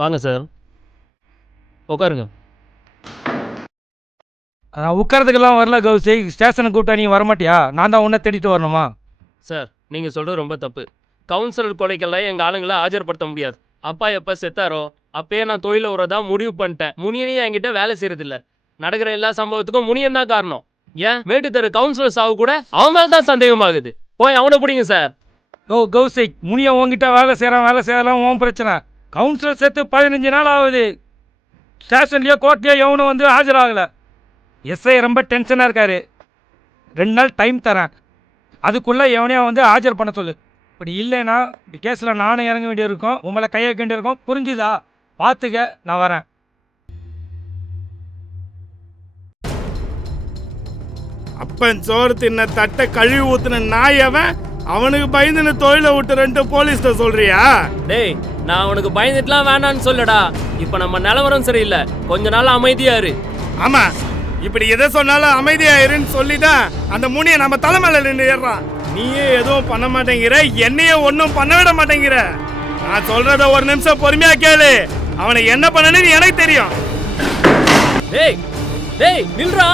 வாங்க சார், உட்காருங்க. உட்காரதுக்கெல்லாம் வரல கௌசி. ஸ்டேஷனுக்கு கூப்பிட்டா நீ வரமாட்டியா? நான் தான் உன்னை தேடிட்டு வரணுமா? சார், நீங்கள் சொல்கிறது ரொம்ப தப்பு. கவுன்சிலர் கொலைக்கெல்லாம் எங்கள் ஆளுங்களை ஆஜர்படுத்த முடியாது. அப்பா எப்போ செத்தாரோ அப்பயே நான் தொழில வரதா முடிவு பண்ணிட்டேன். முனியனையும் என்கிட்ட வேலை செய்யறதில்ல. நடக்கிற எல்லா சம்பவத்துக்கும் முனியன் தான் காரணம். ஏன் மேட்டு தெரு கவுன்சிலர் சாவு கூட அவன் மேலே தான் சந்தேகமாகுது. போய் அவனை பிடிங்க சார். ஓ கௌசிக், முனிய உங்ககிட்ட வேலை செய்யலாம் உன் பிரச்சனை. கவுன்சிலர் சேர்த்து 15 நாள் ஆகுது. ஸ்டேஷன்லையோ கோர்ட்லையோ எவனும் வந்து ஆஜராகலை. எஸ்ஐ ரொம்ப டென்ஷனாக இருக்காரு. 2 நாள் டைம் தரேன், அதுக்குள்ளே எவனையோ வந்து ஆஜர் பண்ண சொல்லு. இப்படி இல்லைன்னா கேஸில் நானும் இறங்க வேண்டியிருக்கும், உங்களை கைய வைக்க வேண்டியிருக்கும். புரிஞ்சுதா? பார்த்துக்க, நான் வரேன். அப்பன் சோறு தின்ன தட்டை கழுவி ஊத்துன நாயவன் அவனுக்கு பயந்துன்னு தொழிலை விட்டுறன்ட்டு போலீஸ்ட சொல்றியா? டேய், நான் அவனுக்கு பயந்துட்டுலாம் வேணான்னு சொல்லடா. இப்போ நம்ம நிலவரம் சரியில்லை, கொஞ்ச நாள் அமைதியா இரு. ஆமா, இப்படி எதை சொன்னாலும் அமைதியாயிருன்னு சொல்லிதான் அந்த முனிய நம்ம தலைமையில நின்று ஏறான். நீயே எதுவும் பண்ண மாட்டேங்கிற, என்னையே ஒன்னும் பண்ண விட மாட்டேங்கிற. நான் சொல்றத ஒரு நிமிஷம் பொறுமையா கேளு. அவனை என்ன பண்ணணும்னு எனக்கு தெரியும். டேய் டேய் நில்றா.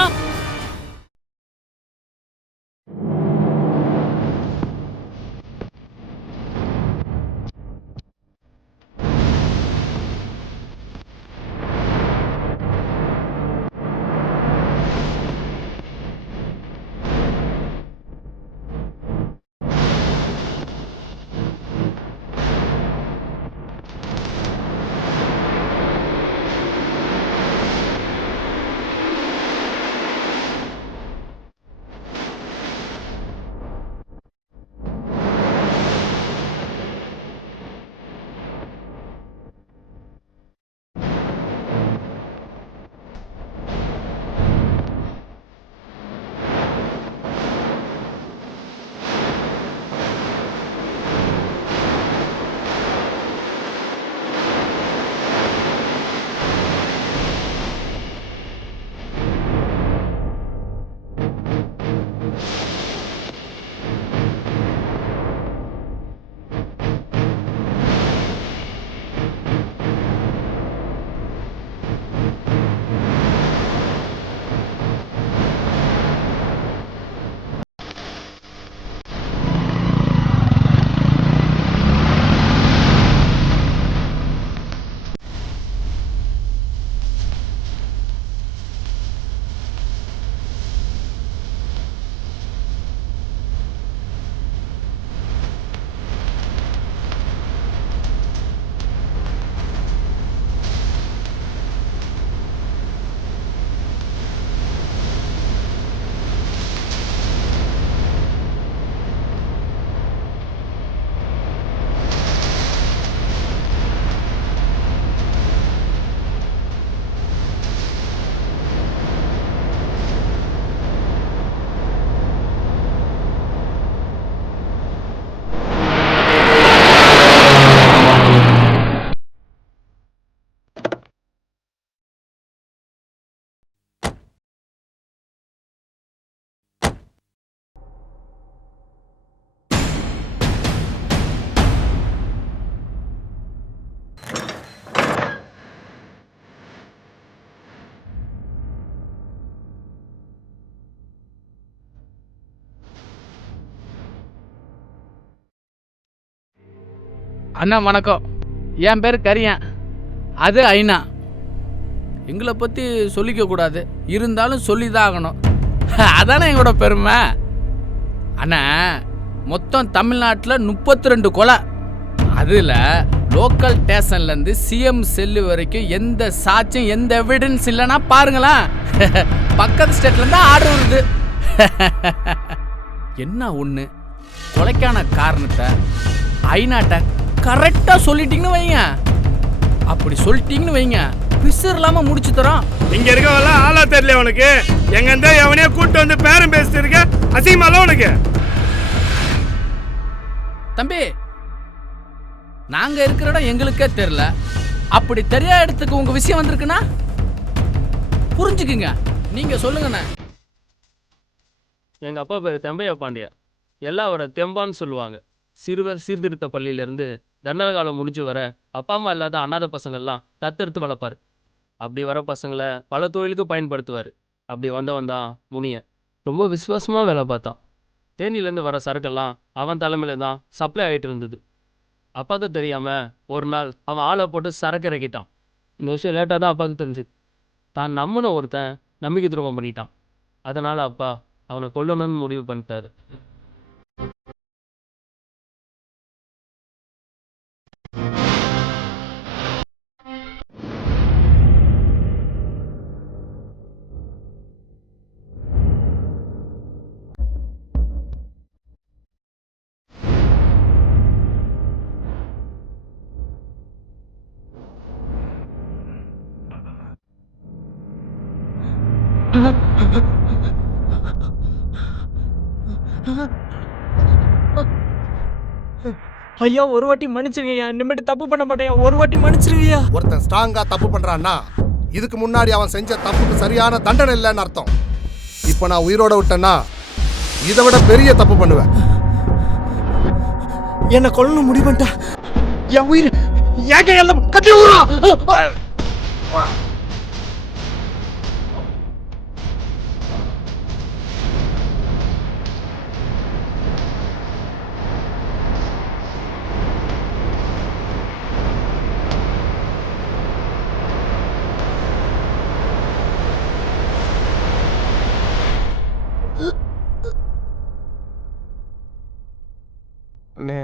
அண்ணா வணக்கம். என் பேர் கரியன், அது ஐநா. எங்களை பற்றி சொல்லிக்க கூடாது, இருந்தாலும் சொல்லி தான் ஆகணும். அதானே எங்களோட பெருமை. அண்ணா, மொத்தம் தமிழ்நாட்டில் 32 கொலை. அதில் லோக்கல் ஸ்டேஷன்லேருந்து சிஎம் செல்லு வரைக்கும் எந்த சாட்சியம் எந்த எவிடன்ஸ் இல்லைன்னா பாருங்களேன். பக்கத்து ஸ்டேட்லேருந்து ஆர்டர் வருது. என்ன ஒன்று, கொலைக்கான காரணத்தை ஐநாட்ட கரெக்டாக சொல்லிட்டீங்கன்னு வைங்க. அப்படி சொல்லிட்டீங்கன்னு வைங்க, பிசர் இல்லாமல் முடிச்சு தரோம். இங்க இருக்கவெல்லாம் ஆளா தெரியல உனக்கு. எங்க இருந்தா எவனையோ கூட்டு வந்து பேரம் பேசிட்டு இருக்க, அசிங்கமால உனக்கு. தம்பி, நாங்க இருக்கிற இடம் எங்களுக்கே தெரியல, அப்படி தெரியாத இடத்துக்கு உங்க விஷயம் வந்திருக்குன்னா புரிஞ்சுக்குங்க. நீங்க சொல்லுங்கண்ணா. எங்கள் அப்பா பேர் தெம்பையா பாண்டியா, எல்லாம் அவரை தெம்பான்னு சொல்லுவாங்க. சிறுவர் சீர்திருத்த பள்ளியிலேருந்து தண்டனை காலம் முடிஞ்சு வர அப்பா அம்மா இல்லாத அனாதை பசங்கள்லாம் தத்தெடுத்து வளர்ப்பாரு. அப்படி வர பசங்களை பல தொழிலுக்கு பயன்படுத்துவார். அப்படி வந்தவன் தான் முனியன். ரொம்ப விசுவாசமாக வேலை பார்த்தான். தேனியிலேருந்து வர சரக்கெல்லாம் அவன் தலைமையில தான் சப்ளை ஆகிட்டு இருந்தது. அப்பாவுக்கு தெரியாமல் ஒரு நாள் அவன் ஆளை போட்டு சரக்கு இறக்கிட்டான். இந்த விஷயம் லேட்டாக தான் அப்பாவுக்கு தெரிஞ்சுது. தான் நம்பின ஒருத்தன் நம்பிக்கை துரோகம் பண்ணிட்டான். அதனால் அப்பா அவனை கொல்லணும்னு முடிவு பண்ணிட்டாரு. ஐயா ஒரு வாட்டி மன்னிச்சிருங்கய்யா, இனிமேட்டு தப்பு பண்ண மாட்டேன். ஒரு வாட்டி மன்னிச்சிருங்கய்யா. ஒருத்தன் ஸ்ட்ராங்கா தப்பு பண்றான்னா இதுக்கு முன்னாடி அவன் செஞ்ச தப்புக்கு சரியான தண்டனை இல்லைன்னு அர்த்தம். இப்போ நான் உயிரோட விட்டேன்னா இதை விட பெரிய தப்பு பண்ணுவேன். என்ன கொல்லணும் முடிவு பண்ணிட்டா என் உயிர் ஏங்க எல்லாம் கட்டி விடுறா. அண்ணே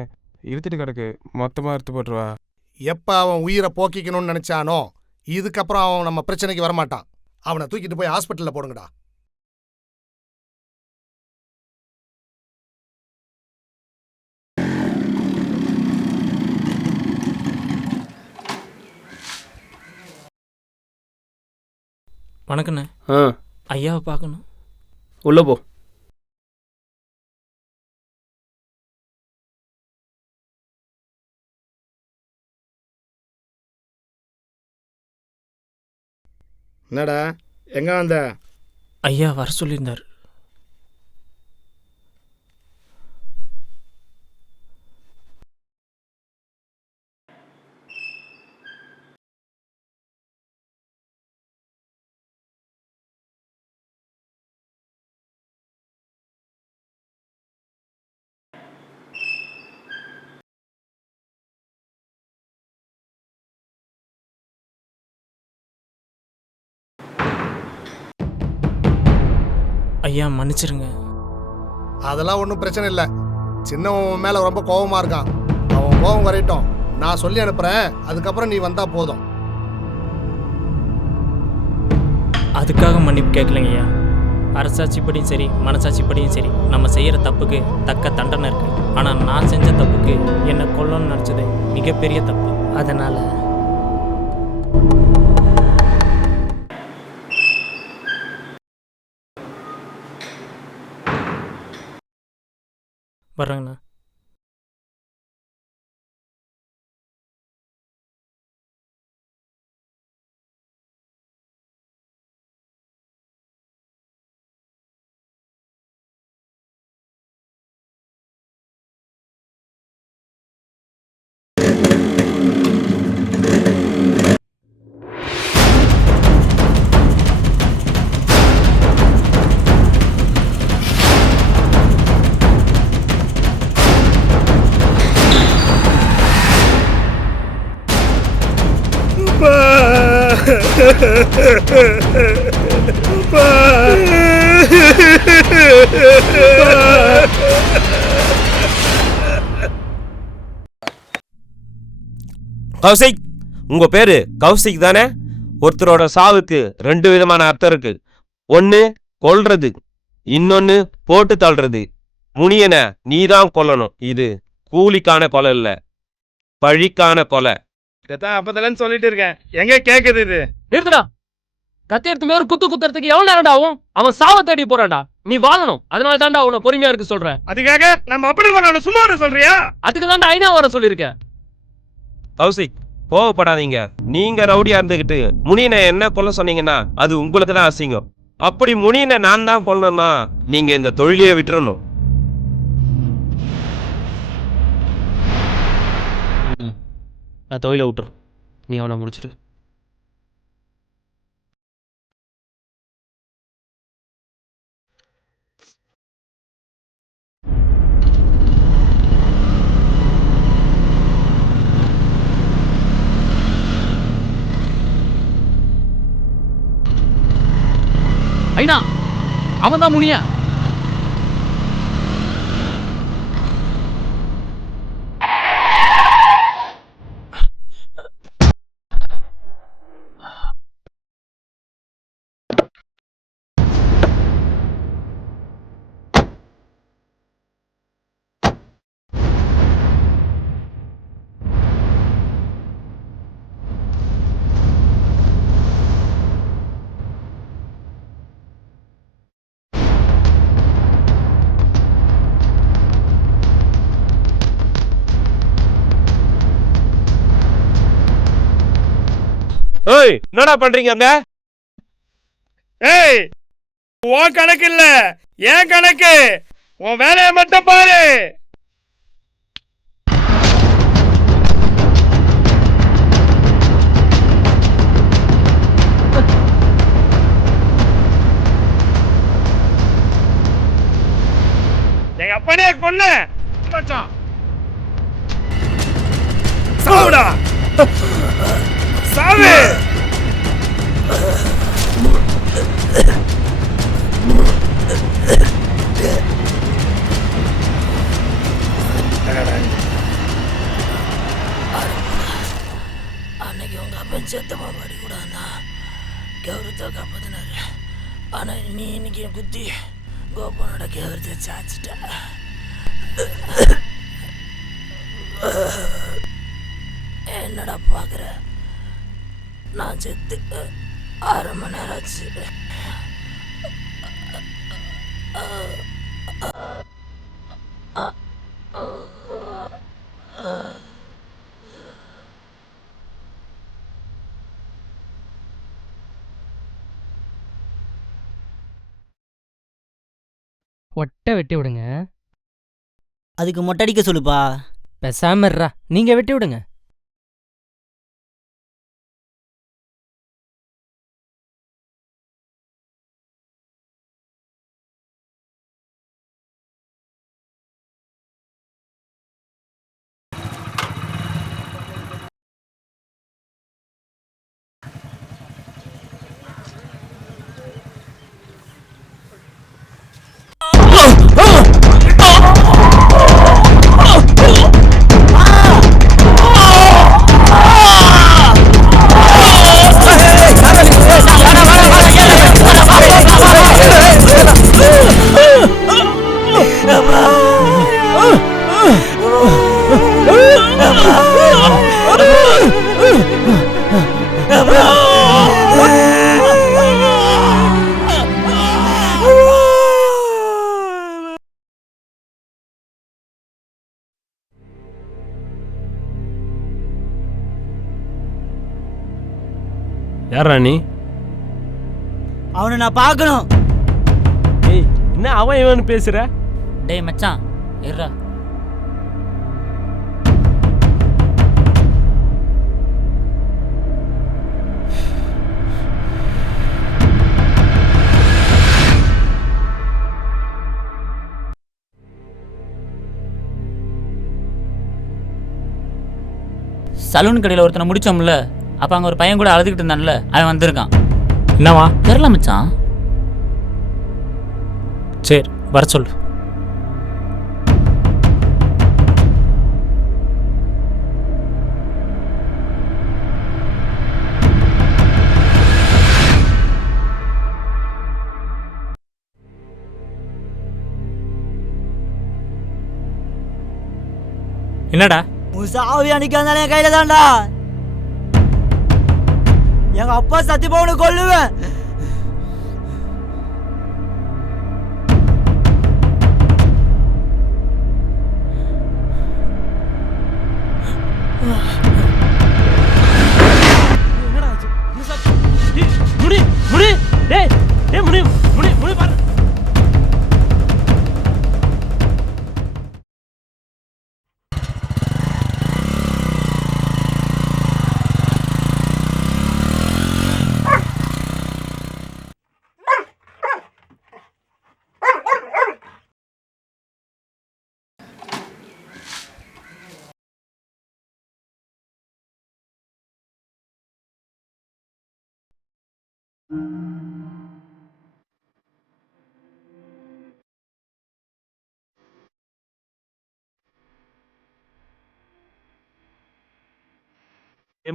இருத்துட்டு கிடக்கு, மொத்தமாக எடுத்து போட்டுருவா. எப்போ அவன் உயிரை போக்கிக்கணும்னு நினைச்சானோ இதுக்கப்புறம் அவன் நம்ம பிரச்சனைக்கு வரமாட்டான். அவனை தூக்கிட்டு போய் ஹாஸ்பிட்டலில் போடுங்கடா. வணக்கண்ணே. ஐயாவை பார்க்கணும். உள்ள போ. என்னடா எங்கே வந்த? ஐயா வர சொல்லியிருந்தார். ஐயா மன்னிச்சிருங்க. அதெல்லாம் ஒன்றும் பிரச்சனை இல்லை. சின்னவன் மேலே ரொம்ப கோபமாக இருக்கான். அவன் கோபம் வரையட்டும், நான் சொல்லி அனுப்புகிறேன். அதுக்கப்புறம் நீ வந்தால் போதும். அதுக்காக மன்னிப்பு கேட்கலைங்க ஐயா. அரசாட்சிப்படியும் சரி மனசாட்சிப்படியும் சரி நம்ம செய்கிற தப்புக்கு தக்க தண்டனை இருக்குது. ஆனால் நான் செஞ்ச தப்புக்கு என்னை கொல்லணும்னு நினச்சது மிகப்பெரிய தப்பு. அதனால் வர்றேங்கண்ணா. கௌசிக், உங்க பேரு கௌசிக் தானே? ஒருத்தரோட சாவுக்கு ரெண்டு விதமான அர்த்தம் இருக்கு. ஒன்னு கொல்றது, இன்னொன்னு போட்டு தள்ளுறது. முனியனை நீதான் கொல்லணும். இது கூலிக்கான கொலை இல்ல, பழிக்கான கொலை. இதான் அப்பதெல்லாம் சொல்லிட்டு இருக்கேன். எங்க கேக்குது இது? நிறுத்துடா. கத்தி எடுத்து மேல குத்து குத்துறதுக்கு எவ்வளவு நேரம்டா ஆகும்? அவன் சாவை தேடி போறான்டா. நீ வாழணும். அதனால தான்டா உன்னை பொறுமையா இருக்கு சொல்றேன். அதுக்காக நம்ம அப்படி பண்ணணும் சும்மா வர சொல்றியா? அதுக்கு தான்டா ஐநா வர சொல்லியிருக்கேன். கௌசிக், கோவப்படாதீங்க. நீங்க ரவுடியா இருந்துகிட்டு முனியனை என்ன கொல்ல சொன்னீங்கன்னா அது உங்களுக்கு தான் அசிங்கம். அப்படி முனியனை நான் தான் கொல்லணும்னா நீங்க இந்த தொழிலையே விட்டுறணும். நான் தொழிலை விட்டுரு, நீ அவனை முடிச்சிடு. ஐனா அவன் தான் முனியா. ஏய், என்னடா பண்றீங்க அங்க? ஏய், உன் கணக்கு இல்ல, என் கணக்கு. உன் வேலையை மட்டும் பாரு. எங்க அப்பனே கொன்ன சாவுடா, சாவு. அன்னைக்கு உங்க அப்பன் செத்தமா பாடி கூடாதுன்னா கௌரவத்தை காப்பாத்தினாரு. ஆனா நீ இன்னைக்கு குத்தி கோபாலோட கௌரவத்தை சாச்சிட்ட. என்னடா பாக்குற? நான் செத்து 6 மணி நேரம் ஆச்சு. ஒட்டை வெட்டி விடுங்க. அதுக்கு மொட்டடிக்க சொல்லுப்பா. பேசாம இருடா, நீங்க வெட்டி விடுங்க. யாரா நீ? அவனை நான் பார்க்கணும். ஏய், என்ன அவன் இவன் பேசுற? டேய் மச்சான் இருடா. சலூன் கடையில் ஒருத்தனை முடிச்சோம்ல, அப்போ அங்கே ஒரு பையன் கூட அழுதுகிட்டு இருந்தான்ல, அவன் வந்திருக்கான். என்னவா? தெரில மச்சான். சரி, வர சொல்லு. என்னடா? முசாவி அன்னைக்கு வந்தாலும் என் கையில தான்டா. எங்க அப்பா சத்தியமா உனக்கு கொல்லுவேன்.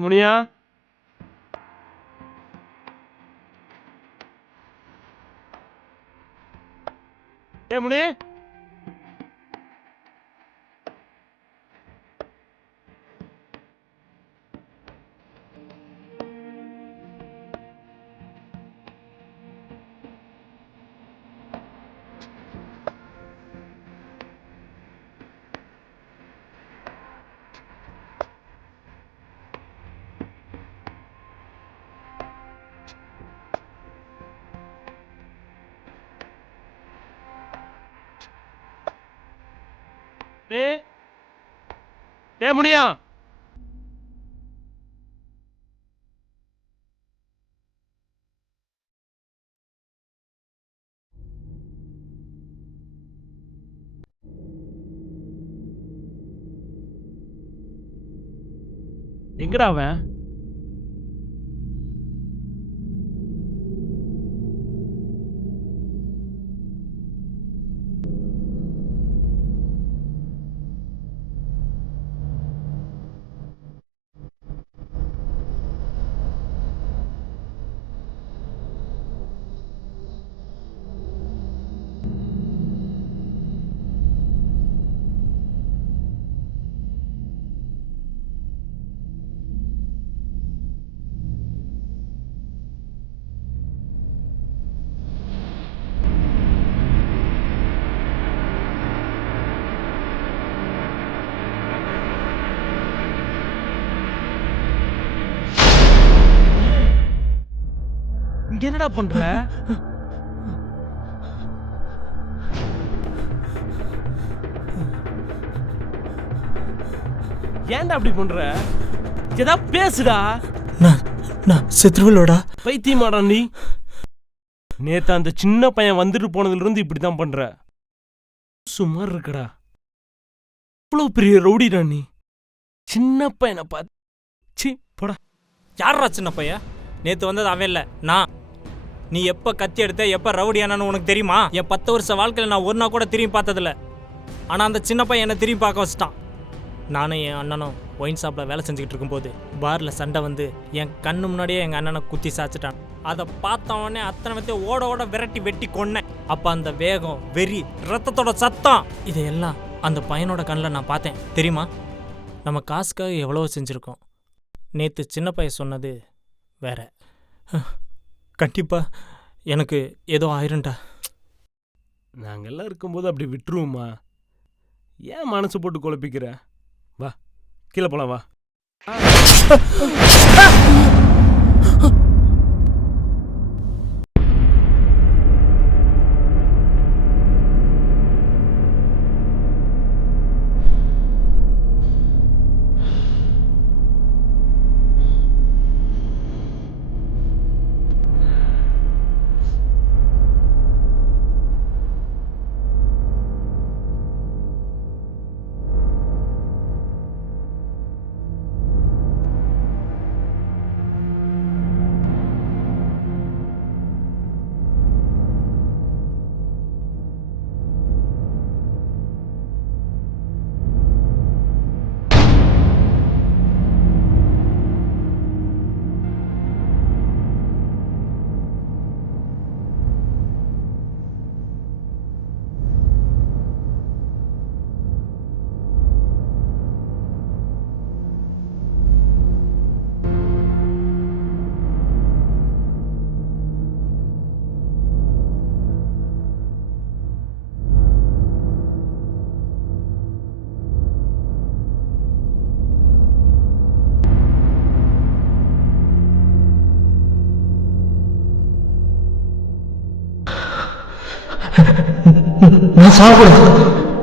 முனியா, முனி, முனியா, எங்கடா அவன்? இங்க என்னடா பண்ற? ஏன்டா அப்படி பண்ற? ஏதா பேசுடா. நான் செத்துருவலோடா. பைத்தியமாடா நீ? நேத்து அந்த சின்ன பையன் வந்துட்டு போனதுல இருந்து இப்படிதான் பண்ற. சுமார் இருக்கடா. இவ்வளவு பெரிய ரவுடிடா நீ. சின்ன பையனை பார்த்து சி போடா. யாரா சின்ன பையன்? நேற்று வந்தது அவன் இல்லை, நான். நீ எப்போ கத்தி எடுத்த, எப்போ ரவுடியானு உனக்கு தெரியுமா? என் 10 வருஷ வாழ்க்கையில் நான் ஒரு நாள் கூட திரும்பி பார்த்ததில்ல. ஆனால் அந்த சின்ன பையன் என்னை திரும்பி பார்க்க வச்சிட்டான். நானும் என் அண்ணனும் ஒயின் ஷாப்பில் வேலை செஞ்சுக்கிட்டு இருக்கும்போது பாரில் சண்டை வந்து என் கண்ணு முன்னாடியே எங்கள் அண்ணனை குத்தி சாச்சிட்டான். அதை பார்த்தவொடனே அத்தனை வச்சு ஓட ஓட விரட்டி வெட்டி கொன்னேன். அப்போ அந்த வேகம், வெறி, ரத்தத்தோட சத்தம், இதையெல்லாம் அந்த பையனோட கண்ணில் நான் பார்த்தேன். தெரியுமா? நம்ம காசுக்காக எவ்வளோ செஞ்சுருக்கோம். நேற்று சின்ன பையன் சொன்னது வேற. கண்டிப்பா எனக்கு ஏதோ ஆயிரும்டா. நாங்கெல்லாம் இருக்கும்போது அப்படி விட்டுருவோமா? ஏன் மனசு போட்டு குழப்பிக்கிற? வா, கீழே போலாம் வா.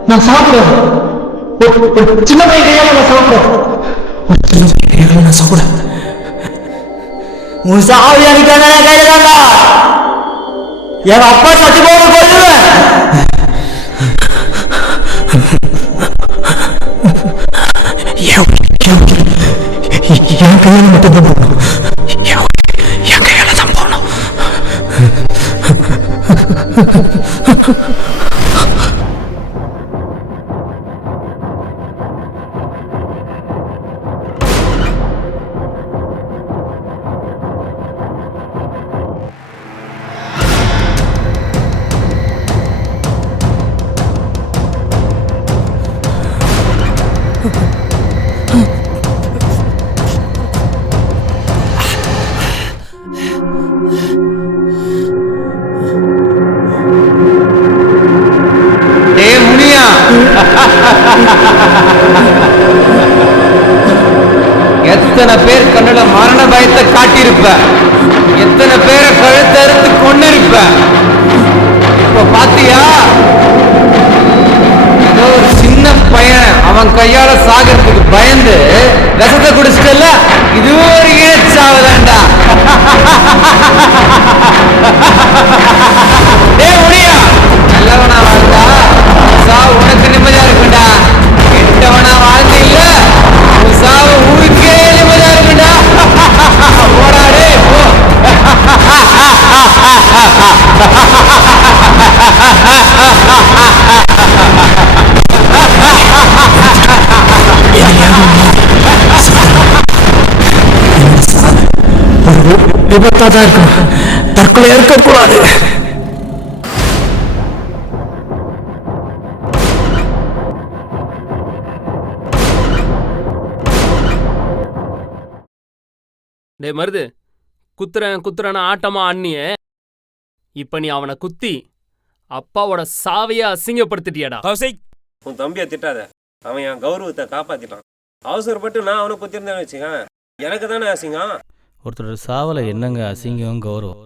நான் சாப்பிடுவேன். ஒரு சின்ன பையன் கையால நான் சாப்பிடுவேன். உன் சாவி அடிக்காத கையில தாண்டா என் அப்பா சத்தி போக கொள்ளுவேன். என் கையில மட்டும்தான் போகணும். என் கையால தான் போகணும். எத்தனை பேர் கண்ணுல மரண பயத்தை காட்டியிருப்ப, எத்தனை பேரை கழுத்தறுத்து கொண்டிருப்ப. இப்ப பாத்தியா, ஏதோ ஒரு சின்ன பையன் அவன் கையால சாகிறதுக்கு பயந்து விஷத்தை குடிச்சிட்டல, இதுவும் ஒரு இனச்சாவதாண்டா. முடியா நல்லவனா வாழ்ந்தா சாவு உனக்கு நிம்மதியா இருக்குண்டா. கெட்டவனா வாழ்ந்து இல்ல, சாவு ஊருக்கே நிம்மதியா இருக்குண்டா. போடாடே போ. விபத்தா தான் இருக்கும், தற்கொலை இருக்கக்கூடாது. டே மருது, குத்துறேன்னு ஆட்டமா அண்ணியே. இப்ப நீ அவனை குத்தி அப்பாவோட சாவைய அசிங்கப்படுத்திட்டியாடா. கௌசிக், உன் தம்பியை திட்டாத. அவன் என் கௌரவத்தை காப்பாத்திட்டான். அவசரப்பட்டு நான் அவனை குத்திருந்தேன்னு வச்சுக்கேன், எனக்கு தானே அசிங்கம். ஒருத்தரோட சாவல என்னங்க அசிங்கம் கௌரவம்?